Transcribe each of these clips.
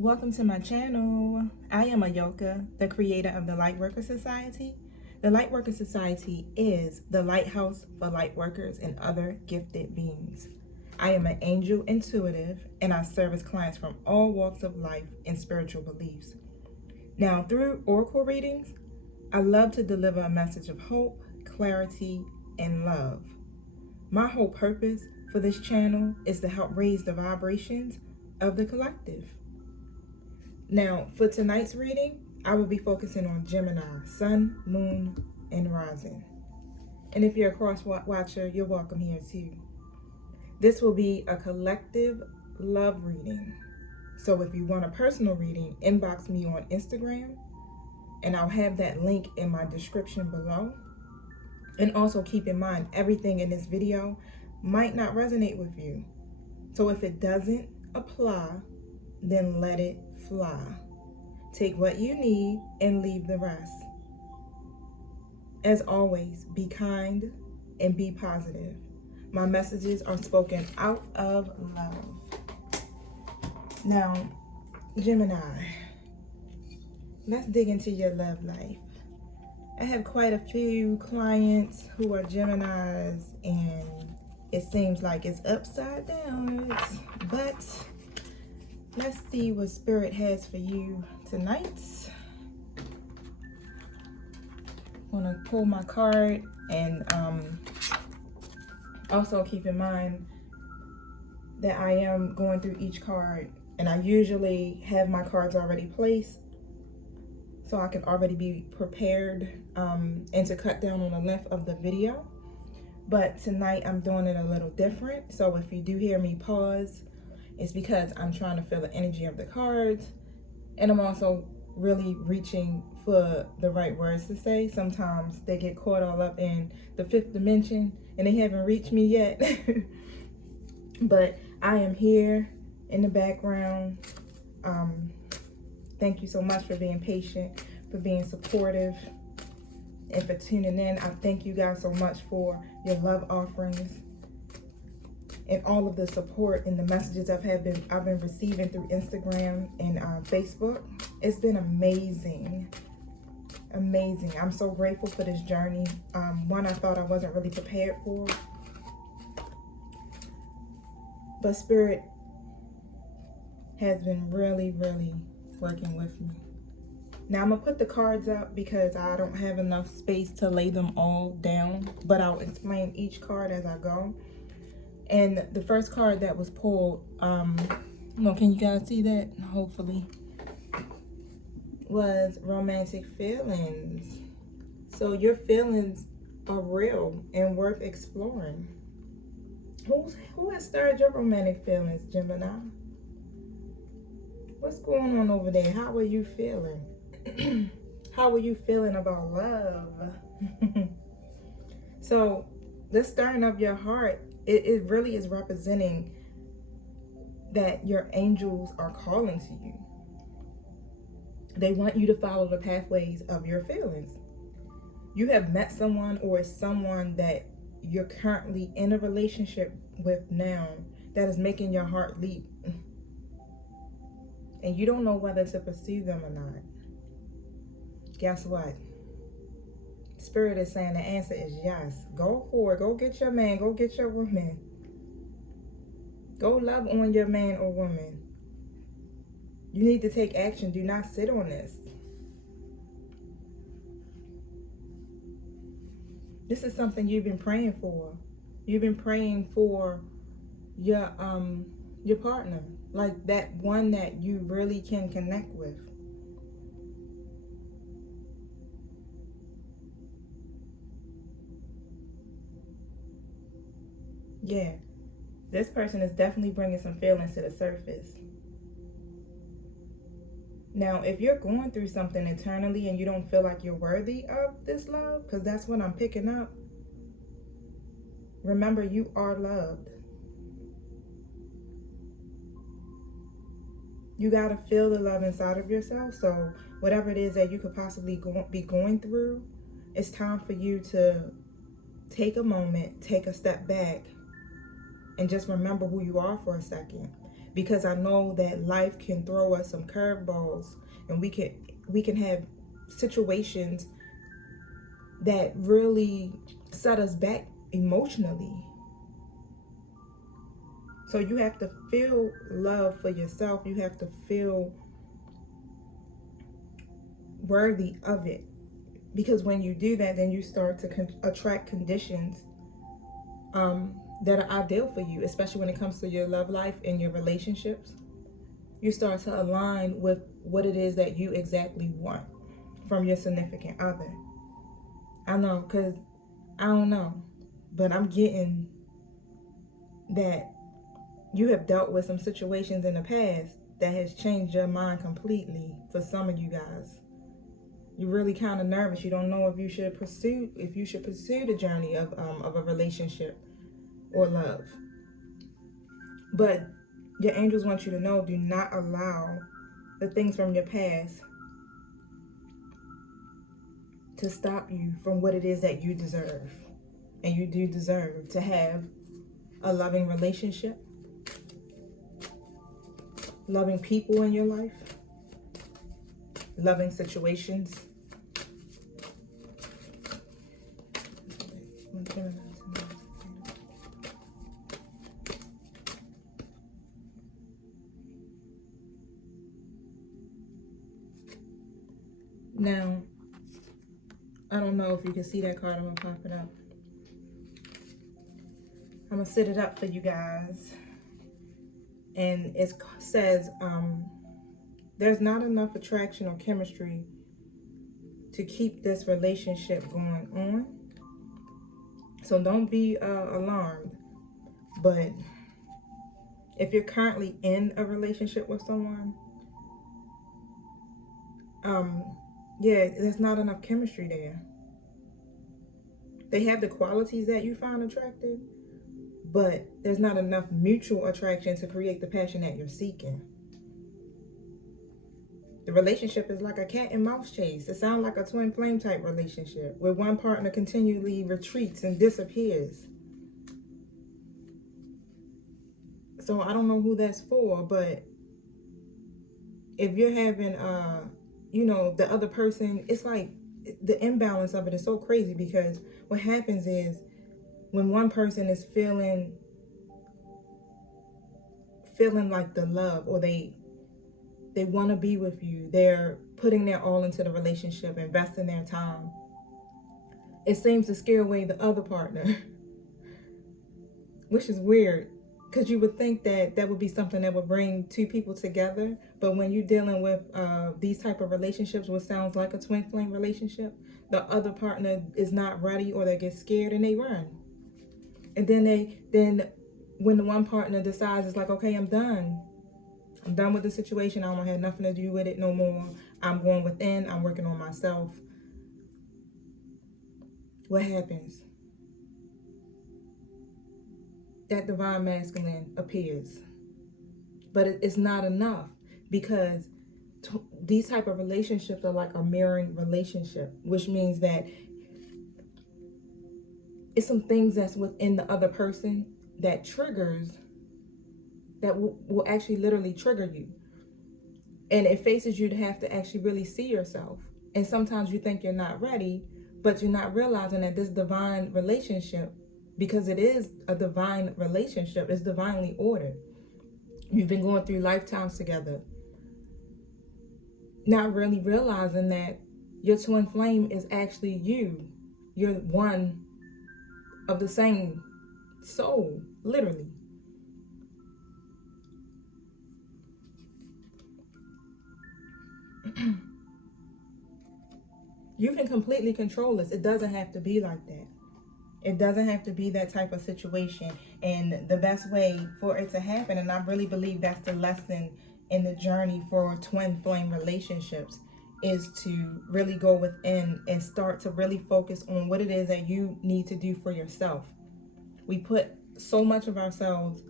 Welcome to my channel. I am Ayoka, the creator of the Lightworker Society. The Lightworker Society is the lighthouse for lightworkers and other gifted beings. I am an angel intuitive, and I service clients from all walks of life and spiritual beliefs. Now, through oracle readings, I love to deliver a message of hope, clarity, and love. My whole purpose for this channel is to help raise the vibrations of the collective. Now, for tonight's reading, I will be focusing on Gemini, Sun, Moon, and Rising. And if you're a cross-watcher, you're welcome here too. This will be a collective love reading. So if you want a personal reading, inbox me on Instagram, and I'll have that link in my description below. And also keep in mind, everything in this video might not resonate with you. So if it doesn't apply, then let it fly. Take what you need and leave the rest. As always, be kind and be positive. My messages are spoken out of love. Now, Gemini, let's dig into your love life. I have quite a few clients who are Geminis, and it seems like it's upside down, but let's see what Spirit has for you tonight. I'm gonna pull my card, and also keep in mind that I am going through each card, and I usually have my cards already placed so I can already be prepared and to cut down on the length of the video. But tonight I'm doing it a little different, so if you do hear me pause, it's because I'm trying to feel the energy of the cards, and I'm also really reaching for the right words to say. Sometimes they get caught all up in the fifth dimension and they haven't reached me yet. But I am here in the background. Thank you so much for being patient, for being supportive, and for tuning in. I thank you guys so much for your love offerings and all of the support and the messages I've been receiving through Instagram and Facebook. It's been amazing. Amazing. I'm so grateful for this journey. One I thought I wasn't really prepared for. But Spirit has been really, really working with me. Now I'm gonna put the cards up because I don't have enough space to lay them all down, but I'll explain each card as I go. And the first card that was pulled, can you guys see that? Hopefully. Was romantic feelings. So your feelings are real and worth exploring. Who has stirred your romantic feelings, Gemini? What's going on over there? How are you feeling? How are you feeling about love? So the stirring of your heart, it really is representing that your angels are calling to you. They want you to follow the pathways of your feelings. You have met someone, or someone that you're currently in a relationship with now, that is making your heart leap. And you don't know whether to pursue them or not. Guess what? Spirit is saying the answer is yes. Go for it. Go get your man. Go get your woman. Go love on your man or woman. You need to take action. Do not sit on this. This is something you've been praying for. You've been praying for your partner, like that one that you really can connect with. Yeah, this person is definitely bringing some feelings to the surface. Now, if you're going through something internally and you don't feel like you're worthy of this love, because that's what I'm picking up, remember, you are loved. You got to feel the love inside of yourself. So whatever it is that you could possibly be going through, it's time for you to take a moment, take a step back, and just remember who you are for a second. because I know that life can throw us some curveballs, and we can have situations that really set us back emotionally. So you have to feel love for yourself. You have to feel worthy of it. Because when you do that, then you start to attract conditions that are ideal for you, especially when it comes to your love life and your relationships. You start to align with what it is that you exactly want from your significant other. I know, because I don't know, but I'm getting that you have dealt with some situations in the past that has changed your mind completely for some of you guys. You're really kind of nervous. You don't know if you should pursue the journey of a relationship or love. But your angels want you to know, do not allow the things from your past to stop you from what it is that you deserve. And you do deserve to have a loving relationship, loving people in your life, loving situations. Now, I don't know if you can see that card. I'm going to pop it up. I'm going to set it up for you guys. And it says, there's not enough attraction or chemistry to keep this relationship going on. So don't be alarmed. But if you're currently in a relationship with someone, yeah, there's not enough chemistry there. They have the qualities that you find attractive, but there's not enough mutual attraction to create the passion that you're seeking. The relationship is like a cat and mouse chase. It sounds like a twin flame type relationship where one partner continually retreats and disappears. So I don't know who that's for, but if you're having the other person, it's like the imbalance of it is so crazy, because what happens is when one person is feeling like the love, or they want to be with you, they're putting their all into the relationship, investing their time, it seems to scare away the other partner, which is weird, because you would think that that would be something that would bring two people together. But when you're dealing with these type of relationships, what sounds like a twin flame relationship, the other partner is not ready, or they get scared and they run. And then when the one partner decides, it's like, okay, I'm done with the situation, I don't have nothing to do with it no more, I'm going within, I'm working on myself, what happens? That divine masculine appears. But it's not enough, because these type of relationships are like a mirroring relationship, which means that it's some things that's within the other person that will actually literally trigger you. And it faces you to have to actually really see yourself. And sometimes you think you're not ready, but you're not realizing that this divine relationship, because it is a divine relationship, it's divinely ordered. You've been going through lifetimes together, not really realizing that your twin flame is actually you. You're one of the same soul, literally. You can completely control this. It doesn't have to be like that. It doesn't have to be that type of situation. And the best way for it to happen, and I really believe that's the lesson in the journey for twin flame relationships, is to really go within and start to really focus on what it is that you need to do for yourself. We put so much of ourselves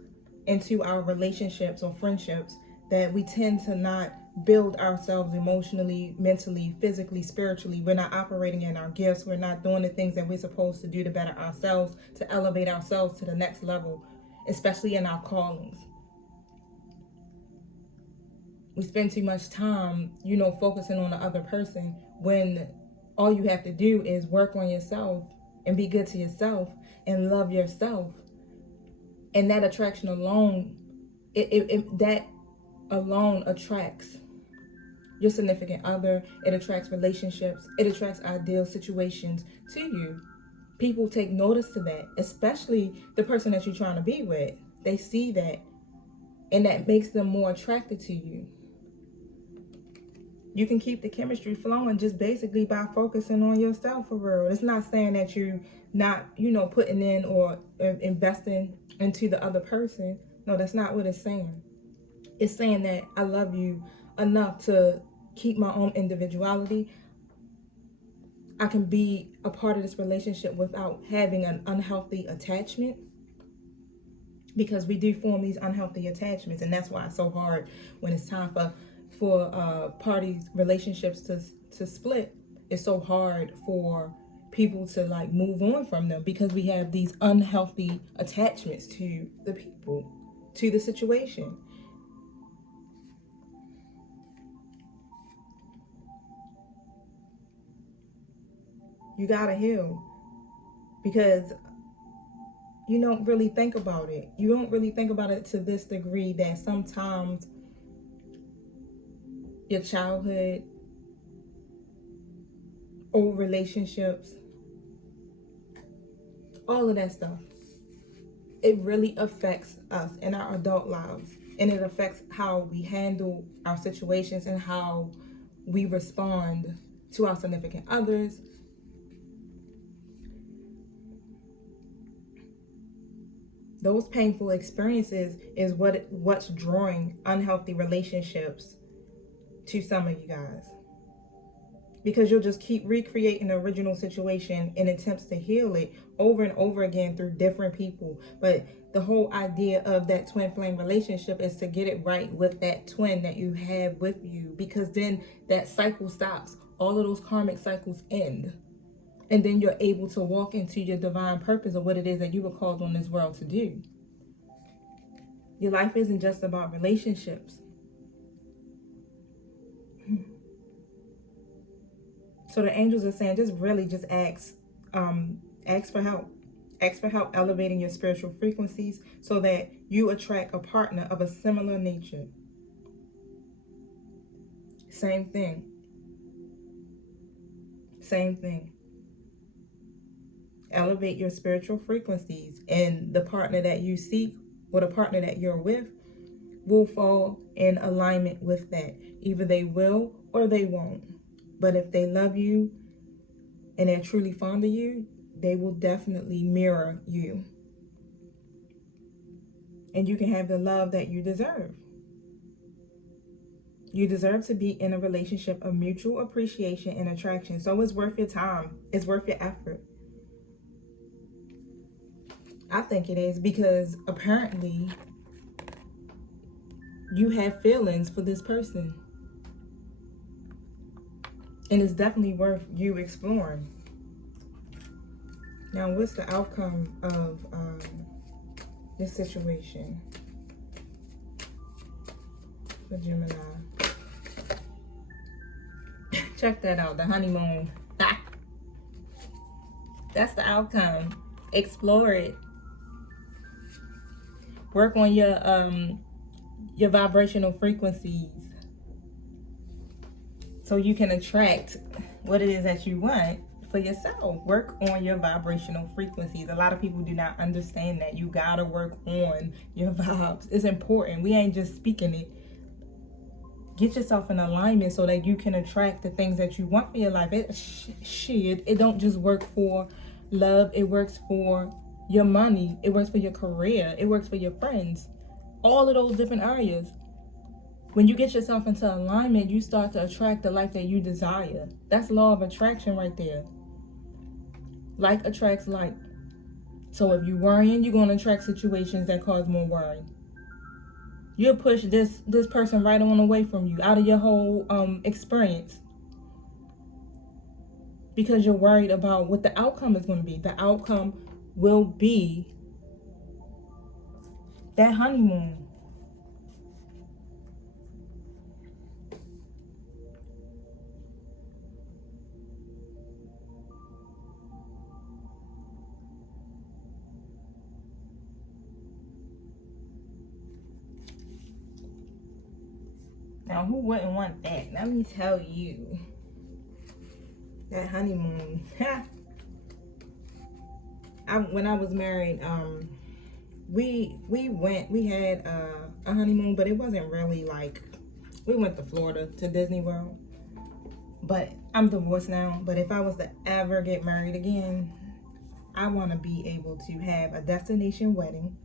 into our relationships or friendships that we tend to not build ourselves emotionally, mentally, physically, spiritually. We're not operating in our gifts. We're not doing the things that we're supposed to do to better ourselves, to elevate ourselves to the next level, especially in our callings. we spend too much time, focusing on the other person when all you have to do is work on yourself and be good to yourself and love yourself. And that attraction alone, that alone attracts your significant other. It attracts relationships. It attracts ideal situations to you. People take notice to that, especially the person that you're trying to be with. They see that, and that makes them more attracted to you. You can keep the chemistry flowing just basically by focusing on yourself, for real. It's not saying that you not, putting in or investing into the other person. No, that's not what it's saying. It's saying that I love you enough to keep my own individuality. I can be a part of this relationship without having an unhealthy attachment, because we do form these unhealthy attachments, and that's why it's so hard when it's time for parties, relationships to split. It's so hard for people to like move on from them, because we have these unhealthy attachments to the people, to the situation. You gotta heal, because you don't really think about it. You don't really think about it to this degree that sometimes your childhood, old relationships, all of that stuff, it really affects us in our adult lives. And it affects how we handle our situations and how we respond to our significant others. Those painful experiences is what's drawing unhealthy relationships to some of you guys. Because you'll just keep recreating the original situation in attempts to heal it over and over again through different people. But the whole idea of that twin flame relationship is to get it right with that twin that you have with you, because then that cycle stops. All of those karmic cycles end. And then you're able to walk into your divine purpose of what it is that you were called on this world to do. Your life isn't just about relationships. So the angels are saying, just ask for help. Ask for help elevating your spiritual frequencies so that you attract a partner of a similar nature. Same thing. Same thing. Elevate your spiritual frequencies, and the partner that you seek or the partner that you're with will fall in alignment with that. Either they will or they won't. But if they love you and they're truly fond of you, they will definitely mirror you. And you can have the love that you deserve. You deserve to be in a relationship of mutual appreciation and attraction. So it's worth your time. It's worth your effort. I think it is, because apparently you have feelings for this person. And it's definitely worth you exploring. Now, what's the outcome of this situation for Gemini? Check that out, the honeymoon. That's the outcome. Explore it. Work on your vibrational frequencies so you can attract what it is that you want for yourself. Work on your vibrational frequencies. A lot of people do not understand that. You gotta work on your vibes. It's important. We ain't just speaking it. Get yourself in alignment so that you can attract the things that you want for your life. It don't just work for love. It works for your money. It works for your career. It works for your friends. All of those different areas. When you get yourself into alignment, you start to attract the life that you desire. That's law of attraction right there. Like attracts like. So if you're worrying, you're going to attract situations that cause more worry. You'll push this person right on away from you, out of your whole experience. Because you're worried about what the outcome is going to be. The outcome will be that honeymoon. Now, who wouldn't want that? Let me tell you. That honeymoon. When I was married, we had a honeymoon, but it wasn't really like, we went to Florida to Disney World. But I'm divorced now. But if I was to ever get married again, I want to be able to have a destination wedding,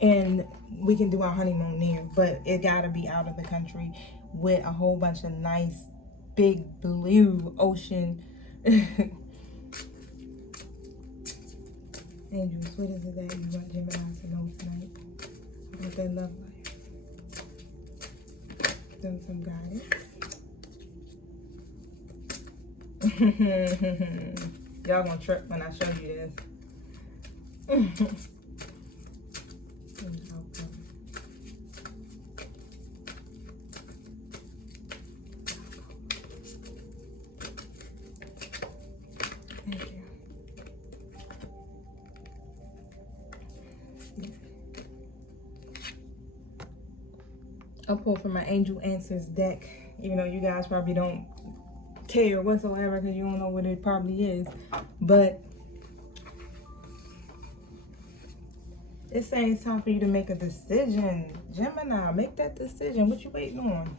and we can do our honeymoon there, but it gotta be out of the country with a whole bunch of nice big blue ocean. Angels, what is it that you want Gemini to know tonight about their love life? Them some guidance. Y'all gonna trip when I show you this. Thank you. I'll pull from my Angel Answers deck, even though you guys probably don't care whatsoever because you don't know what it probably is. But it's saying it's time for you to make a decision. Gemini, make that decision. What you waiting on?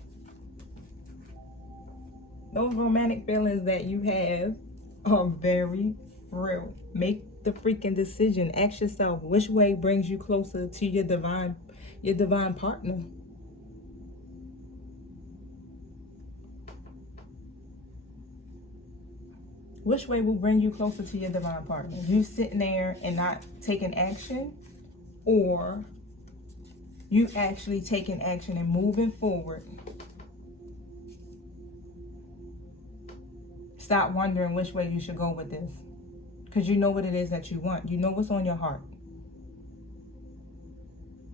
Those romantic feelings that you have are very real. Make the freaking decision. Ask yourself, which way brings you closer to your divine partner? Which way will bring you closer to your divine partner? You sitting there and not taking action, or you actually taking action and moving forward? Stop wondering which way you should go with this, because you know what it is that you want. You know what's on your heart.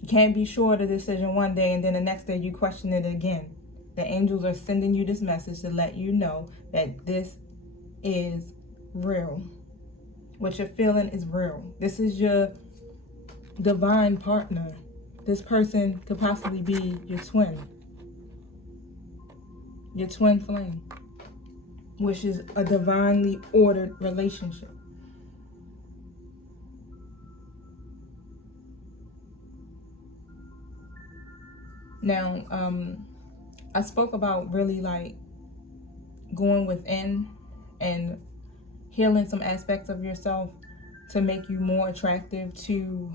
You can't be sure of the decision one day and then the next day you question it again. The angels are sending you this message to let you know that this is real. What you're feeling is real. This is your divine partner. This person could possibly be your twin flame, which is a divinely ordered relationship. Now, I spoke about really like going within and healing some aspects of yourself to make you more attractive to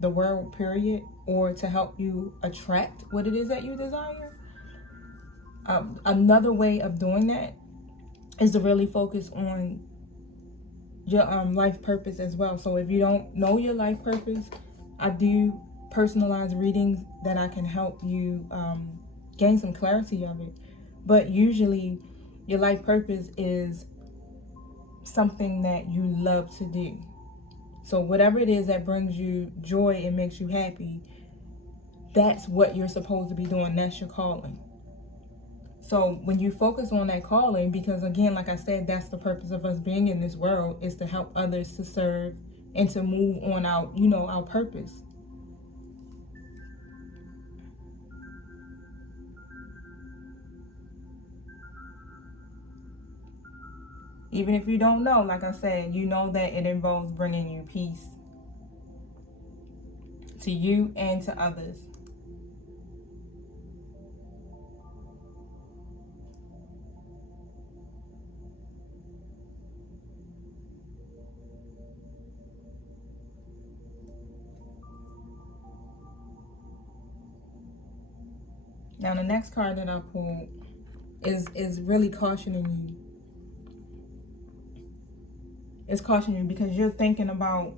the world, period, or to help you attract what it is that you desire. Another way of doing that is to really focus on your life purpose as well. So if you don't know your life purpose, I do personalized readings that I can help you gain some clarity of it. But usually your life purpose is something that you love to do. So whatever it is that brings you joy and makes you happy, that's what you're supposed to be doing. That's your calling. So when you focus on that calling, because again, like I said, that's the purpose of us being in this world, is to help others, to serve, and to move on our purpose. Even if you don't know, like I said, you know that it involves bringing you peace to you and to others. Now the next card that I pulled is really cautioning you. It's cautioning you because you're thinking about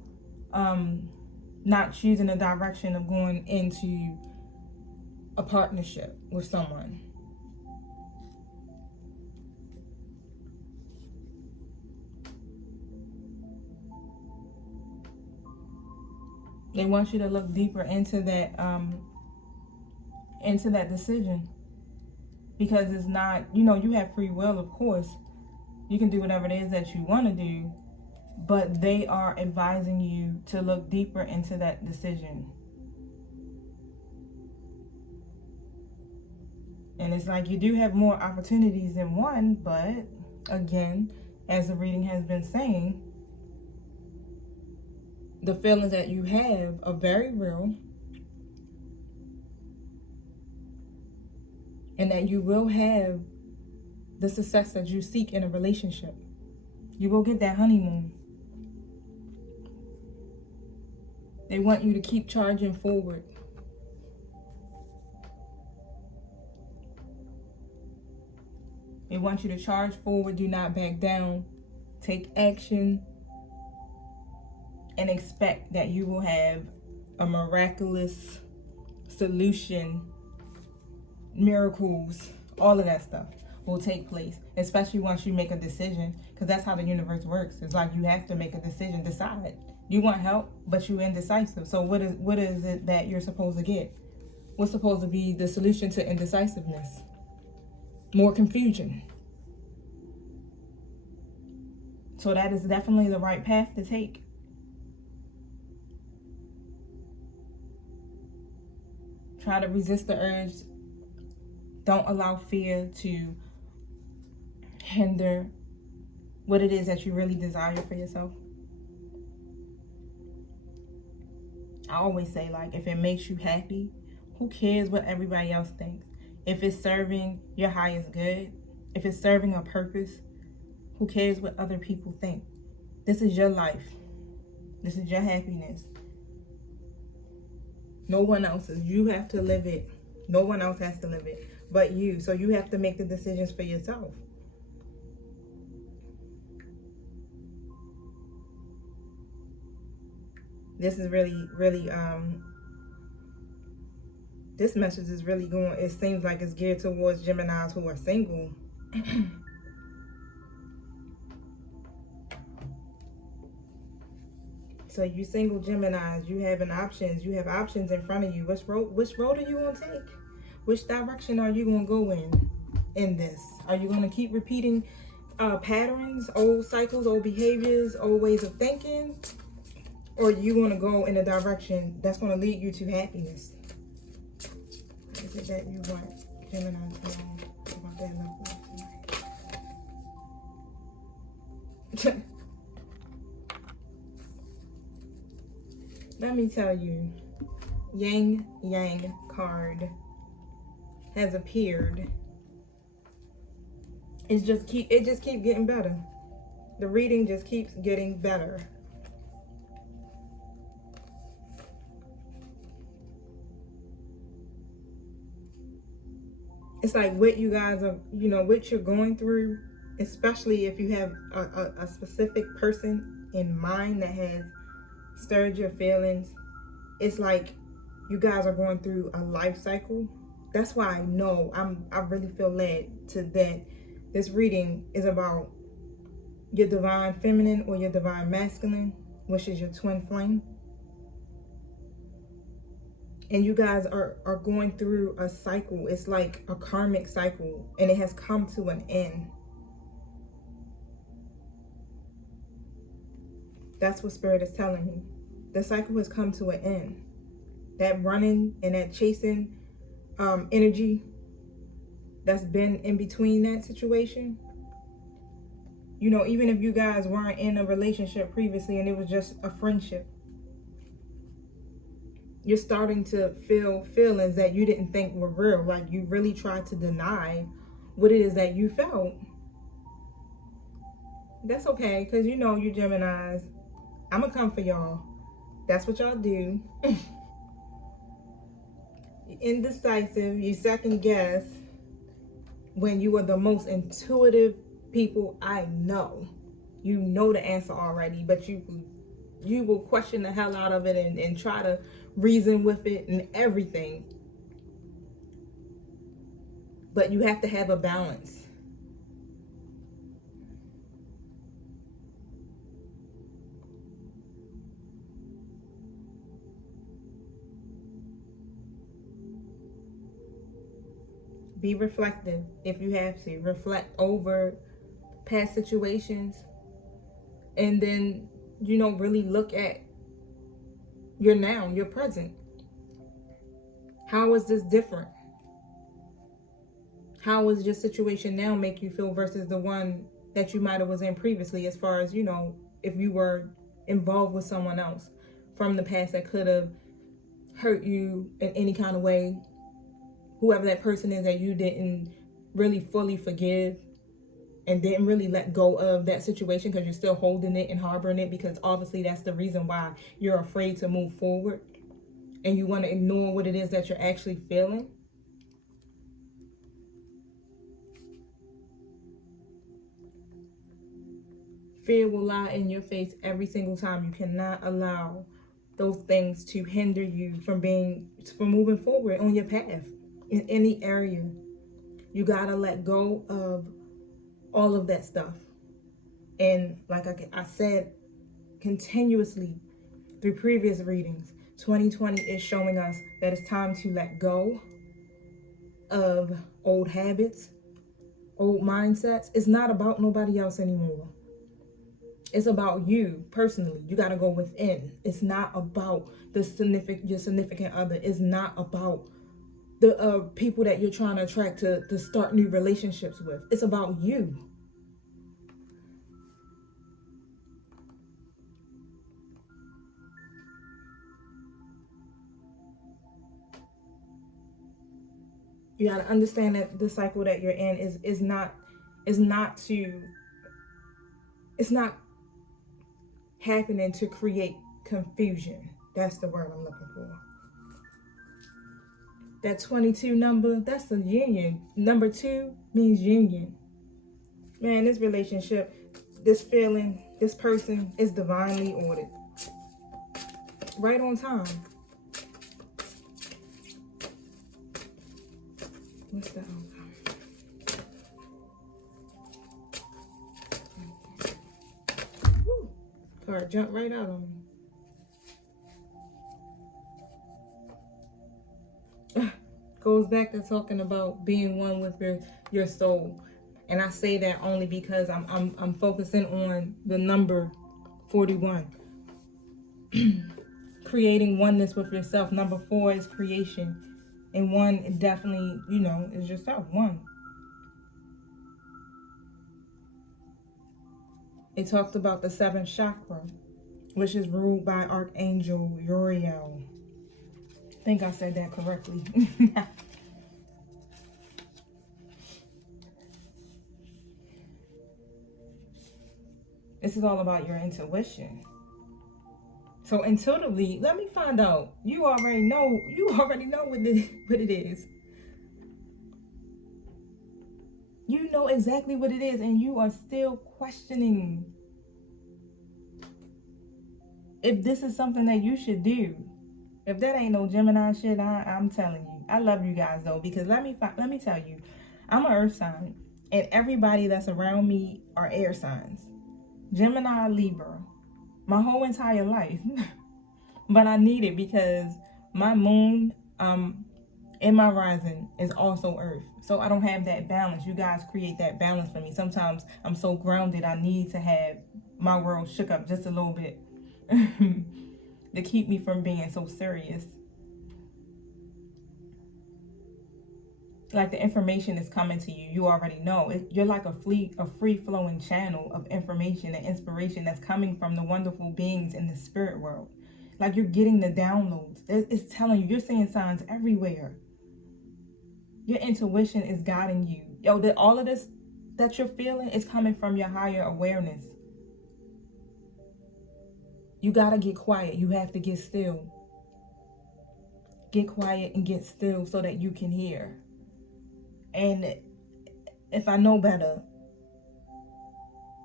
not choosing a direction of going into a partnership with someone. They want you to look deeper into that decision, because it's not, you have free will, of course. You can do whatever it is that you want to do, but they are advising you to look deeper into that decision. And it's like you do have more opportunities than one, but again, as the reading has been saying, the feelings that you have are very real, and that you will have the success that you seek in a relationship. You will get that honeymoon. They want you to keep charging forward. They want you to charge forward, do not back down, take action, and expect that you will have a miraculous solution, miracles, all of that stuff will take place, especially once you make a decision, because that's how the universe works. It's like you have to make a decision, decide. You want help, but you're indecisive. So what is it that you're supposed to get? What's supposed to be the solution to indecisiveness? More confusion. So that is definitely the right path to take. Try to resist the urge. Don't allow fear to hinder what it is that you really desire for yourself. I always say, like, if it makes you happy, who cares what everybody else thinks? If it's serving your highest good, if it's serving a purpose, who cares what other people think? This is your life. This is your happiness. No one else's. You have to live it. No one else has to live it but you. So you have to make the decisions for yourself. This is really, this message is really going, it seems like it's geared towards Geminis who are single. So you single Geminis, you have options. You have options in front of you. Which road are you going to take? Which direction are you going to go in this? Are you going to keep repeating patterns, old cycles, old behaviors, old ways of thinking? Or are you going to go in a direction that's going to lead you to happiness? What is it that you want, Gemini, to know about that love tonight? Let me tell you, Yang Yang card has appeared. It just keeps getting better. The reading just keeps getting better. It's like what you guys are, what you're going through, especially if you have a specific person in mind that has stirred your feelings. It's like you guys are going through a life cycle. That's why I know I really feel led to that. This reading is about your divine feminine or your divine masculine, which is your twin flame. And you guys are going through a cycle. It's like a karmic cycle, and it has come to an end. That's what Spirit is telling me. The cycle has come to an end. That running and that chasing energy that's been in between that situation. Even if you guys weren't in a relationship previously and it was just a friendship, you're starting to feel feelings that you didn't think were real. Like you really tried to deny what it is that you felt. That's okay, because you Geminis, I'm going to come for y'all. That's what y'all do. Indecisive, you second guess when you are the most intuitive people I know. You know the answer already, but you will question the hell out of it and try to reason with it and everything. But you have to have a balance. Be reflective if you have to. Reflect over past situations. And then, really look at your now, your present. How is this different? How does your situation now make you feel versus the one that you might have was in previously, as far as, if you were involved with someone else from the past that could have hurt you in any kind of way, whoever that person is that you didn't really fully forgive and didn't really let go of that situation because you're still holding it and harboring it, because obviously that's the reason why you're afraid to move forward and you want to ignore what it is that you're actually feeling. Fear will lie in your face every single time. You cannot allow those things to hinder you from moving forward on your path in any area. You gotta let go of all of that stuff. And like I said continuously through previous readings, 2020 is showing us that it's time to let go of old habits, old mindsets. It's not about nobody else anymore. It's about you personally. You got to go within. It's not about your significant other. It's not about the people that you're trying to attract to start new relationships with. It's about you. You got to understand that the cycle that you're in is not happening to create confusion. That's the word I'm looking for. That 22 number, that's a union. Number 2 means union. Man, this relationship, this feeling, this person is divinely ordered. Right on time. What's that? Woo. Card jumped right out on me. Goes back to talking about being one with your soul. And I say that only because I'm focusing on the number 41. Creating oneness with yourself. Number 4 is creation. And 1 definitely, is yourself. 1. It talks about the 7th chakra, which is ruled by Archangel Uriel. I think I said that correctly. This is all about your intuition. So intuitively, let me find out. You already know what it is. You know exactly what it is, and you are still questioning if this is something that you should do. If that ain't no Gemini shit, I'm telling you. I love you guys though, because let me tell you, I'm an earth sign, and everybody that's around me are air signs. Gemini, Libra, my whole entire life. But I need it because my moon in my rising is also earth. So I don't have that balance. You guys create that balance for me. Sometimes I'm so grounded, I need to have my world shook up just a little bit to keep me from being so serious. Like the information is coming to you. You already know. You're like a free-flowing channel of information and inspiration that's coming from the wonderful beings in the spirit world. Like you're getting the downloads. It's telling you. You're seeing signs everywhere. Your intuition is guiding you. All of this that you're feeling is coming from your higher awareness. You got to get quiet. You have to get still. Get quiet and get still so that you can hear. And if I know better,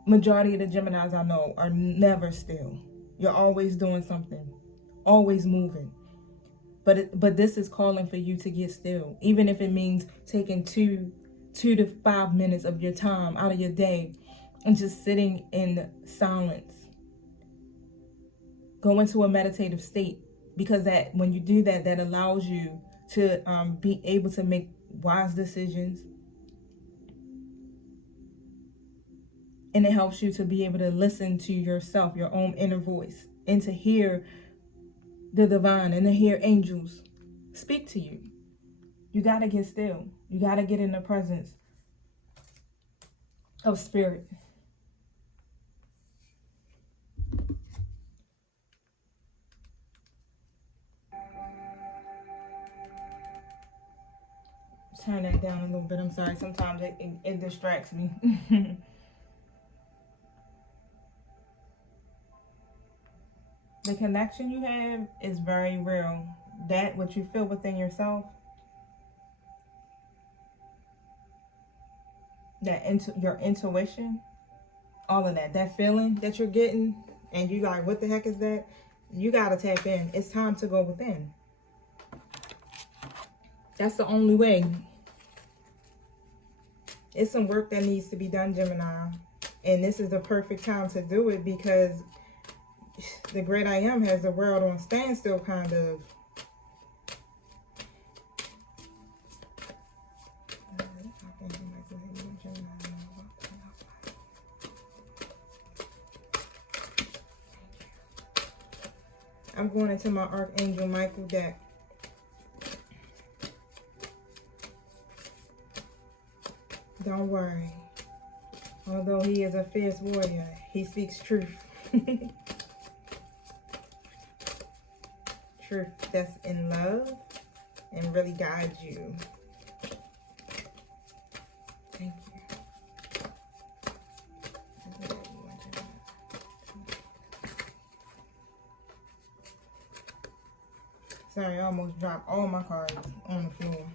majority of the Geminis I know are never still. You're always doing something, always moving. But this is calling for you to get still, even if it means taking 2 to 5 minutes of your time out of your day and just sitting in silence. Go into a meditative state, because that when you do that, that allows you to be able to make wise decisions, and it helps you to be able to listen to yourself, your own inner voice, and to hear the divine and to hear angels speak to you. You got to get still. You got to get in the presence of spirit. Turn that down a little bit. I'm sorry. Sometimes it distracts me. The connection you have is very real. That what you feel within yourself, your intuition, all of that feeling that you're getting, and you like, what the heck is that? You gotta tap in. It's time to go within. That's the only way. It's some work that needs to be done, Gemini. And this is the perfect time to do it, because the great I am has the world on standstill, kind of. I'm going into my Archangel Michael deck. Don't worry. Although he is a fierce warrior, he speaks truth. Truth that's in love and really guides you. Thank you. Sorry, I almost dropped all my cards on the floor.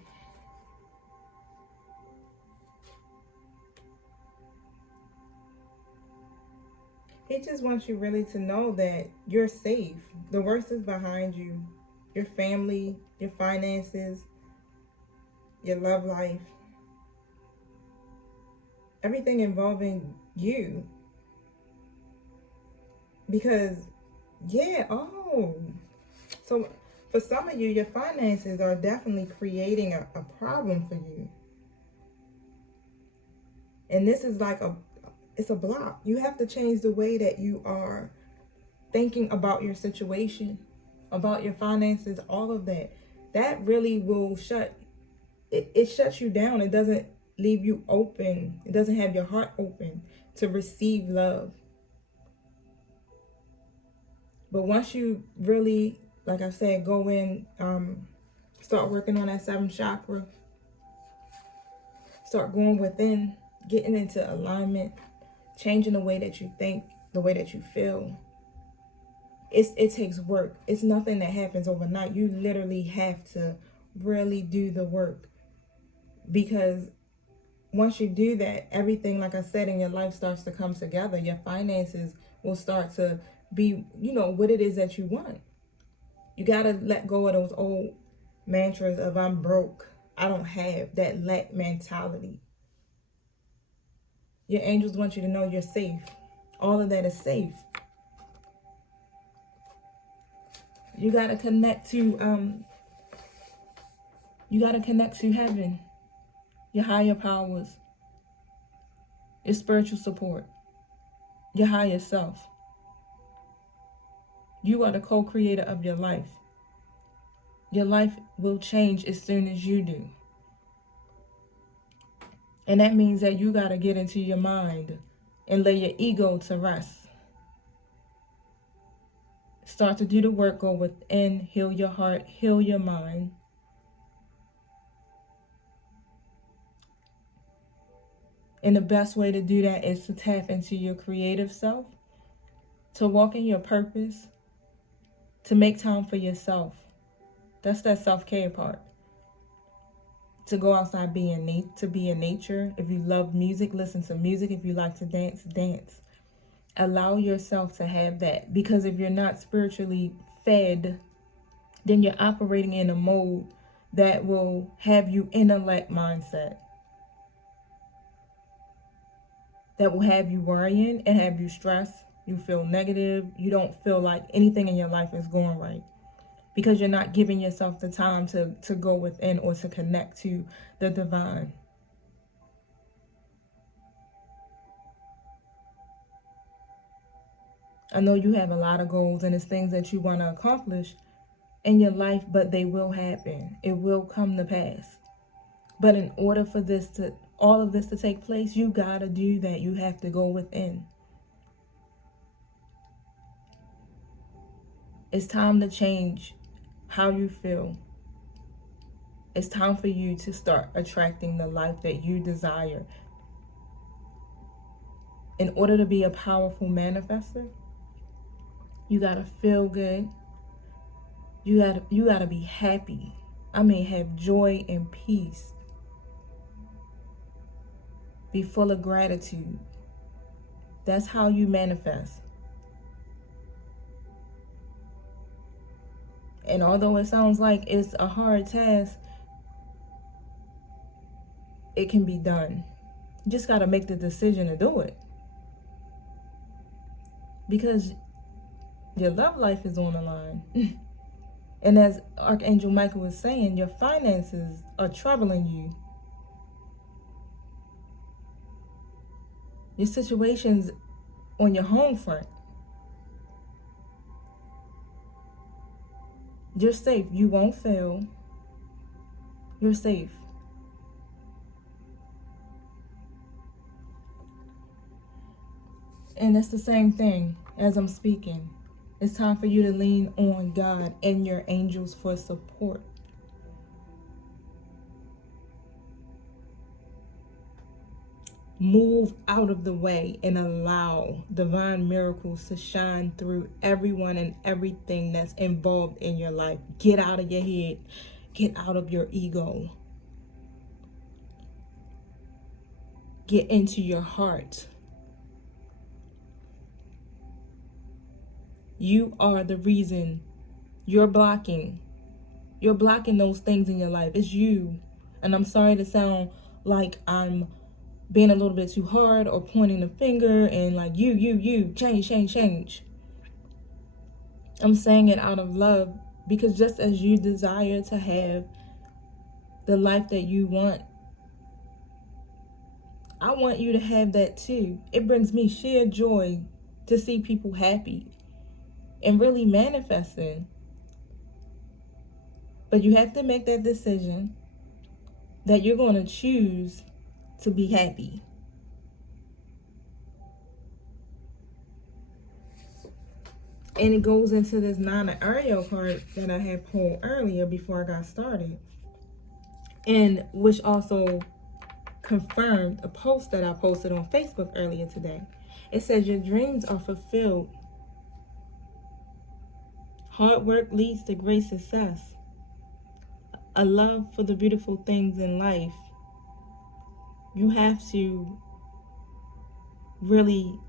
He just wants you really to know that you're safe. The worst is behind you. Your family, your finances, your love life. Everything involving you. Because, yeah, so for some of you, your finances are definitely creating a problem for you. And this is like it's a block. You have to change the way that you are thinking about your situation, about your finances, all of that. That really will it shuts you down. It doesn't leave you open. It doesn't have your heart open to receive love. But once you really, like I said, go in, start working on that 7th chakra, start going within, getting into alignment, changing the way that you think, the way that you feel. It takes work. It's nothing that happens overnight. You literally have to really do the work. Because once you do that, everything, like I said, in your life starts to come together. Your finances will start to be, what it is that you want. You got to let go of those old mantras of I'm broke, I don't have, that lack mentality. Your angels want you to know you're safe. All of that is safe. You got to connect to heaven, your higher powers, your spiritual support, your higher self. You are the co-creator of your life. Your life will change as soon as you do. And that means that you got to get into your mind and lay your ego to rest. Start to do the work, go within, heal your heart, heal your mind. And the best way to do that is to tap into your creative self, to walk in your purpose, to make time for yourself. That's that self-care part. To go outside, to be in nature. If you love music, listen to music. If you like to dance, dance. Allow yourself to have that. Because if you're not spiritually fed, then you're operating in a mode that will have you in a lack mindset. That will have you worrying and have you stressed. You feel negative. You don't feel like anything in your life is going right. Because you're not giving yourself the time to go within or to connect to the divine. I know you have a lot of goals and it's things that you want to accomplish in your life, but they will happen. It will come to pass. But in order for all of this to take place, you gotta do that. You have to go within. It's time to change how you feel. It's time for you to start attracting the life that you desire. In order to be a powerful manifester, you gotta feel good. You gotta be happy. I mean, have joy and peace. Be full of gratitude. That's how you manifest. And although it sounds like it's a hard task, it can be done. You just got to make the decision to do it. Because your love life is on the line. And as Archangel Michael was saying, your finances are troubling you. Your situation's on your home front. You're safe. You won't fail. You're safe. And it's the same thing as I'm speaking. It's time for you to lean on God and your angels for support. Move out of the way and allow divine miracles to shine through everyone and everything that's involved in your life. Get out of your head. Get out of your ego. Get into your heart. You are the reason you're blocking those things in your life. It's you. And I'm sorry to sound like I'm being a little bit too hard or pointing the finger and like you, change. I'm saying it out of love, because just as you desire to have the life that you want, I want you to have that too. It brings me sheer joy to see people happy and really manifesting. But you have to make that decision that you're going to choose to be happy. And it goes into this Nine of Ariel card that I had pulled earlier before I got started. And which also confirmed a post that I posted on Facebook earlier today. It says your dreams are fulfilled. Hard work leads to great success. A love for the beautiful things in life. You have to really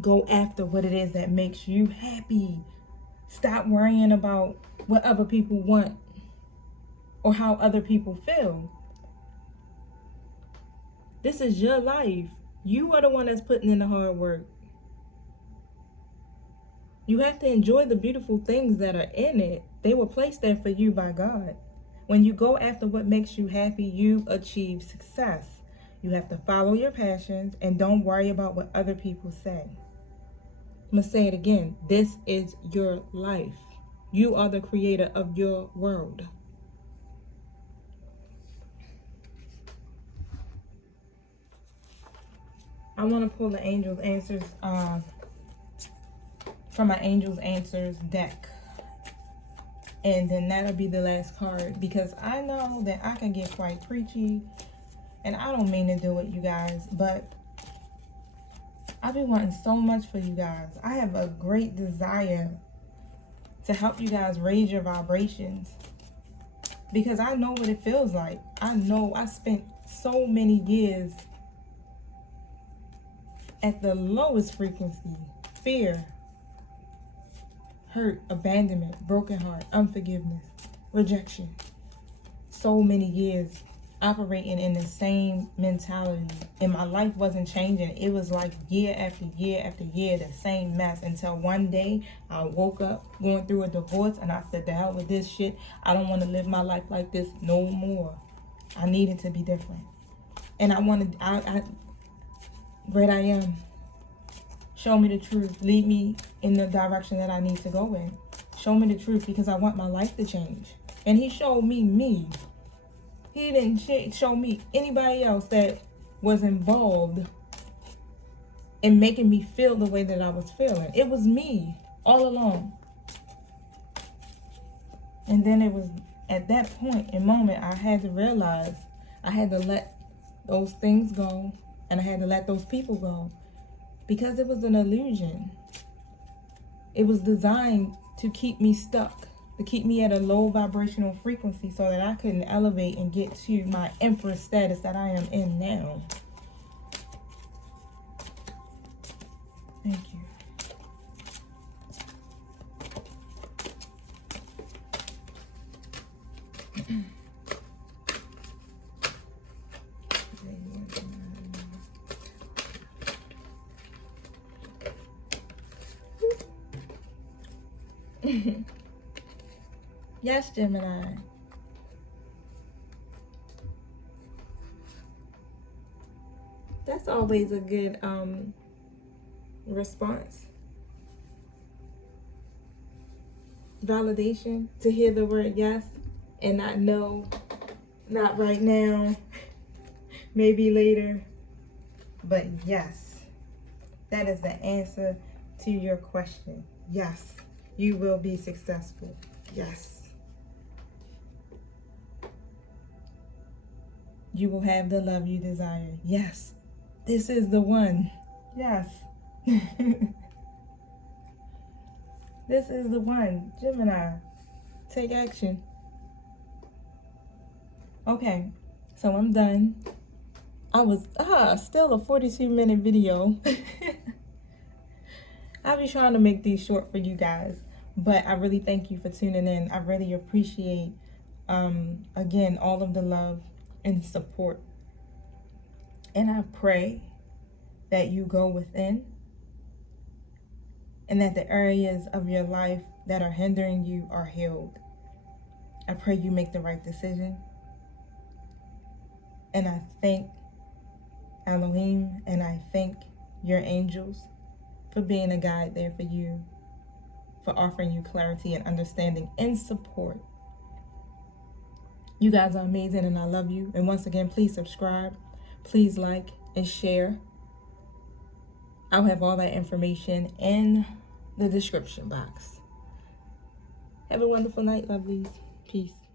go after what it is that makes you happy. Stop worrying about what other people want or how other people feel. This is your life. You are the one that's putting in the hard work. You have to enjoy the beautiful things that are in it. They were placed there for you by God. When you go after what makes you happy, you achieve success. You have to follow your passions and don't worry about what other people say. I'm going to say it again. This is your life. You are the creator of your world. I want to pull the Angels Answers from my Angels Answers deck. And then that'll be the last card, because I know that I can get quite preachy. And I don't mean to do it, you guys, but I've been wanting so much for you guys. I have a great desire to help you guys raise your vibrations, because I know what it feels like. I know I spent so many years at the lowest frequency. Fear, hurt, abandonment, broken heart, unforgiveness, rejection. So many years operating in the same mentality, and my life wasn't changing. It was like year after year after year, the same mess, until one day I woke up going through a divorce and I said, the hell with this shit. I don't want to live my life like this no more. I needed to be different. And great I am. Show me the truth. Lead me in the direction that I need to go in. Show me the truth, because I want my life to change. And he showed me. He didn't show me anybody else that was involved in making me feel the way that I was feeling. It was me all along. And then it was at that point and moment I had to realize I had to let those things go, and I had to let those people go, because it was an illusion. It was designed to keep me stuck, to keep me at a low vibrational frequency so that I couldn't elevate and get to my empress status that I am in now. Thank you. Yes, Gemini. That's always a good response. Validation, to hear the word yes and not no, not right now, maybe later, but yes. That is the answer to your question. Yes, you will be successful. Yes. You will have the love you desire. Yes, this is the one. Yes. This is the one. Gemini, take action. Okay, so I'm done. I was still a 42-minute video. I'll be trying to make these short for you guys, but I really thank you for tuning in. I really appreciate, again, all of the love and support. And I pray that you go within and that the areas of your life that are hindering you are healed. I pray you make the right decision. And I thank Elohim and I thank your angels for being a guide there for you, for offering you clarity and understanding and support. You guys are amazing and I love you. And once again, please subscribe, please like and share. I'll have all that information in the description box. Have a wonderful night, lovelies. Peace.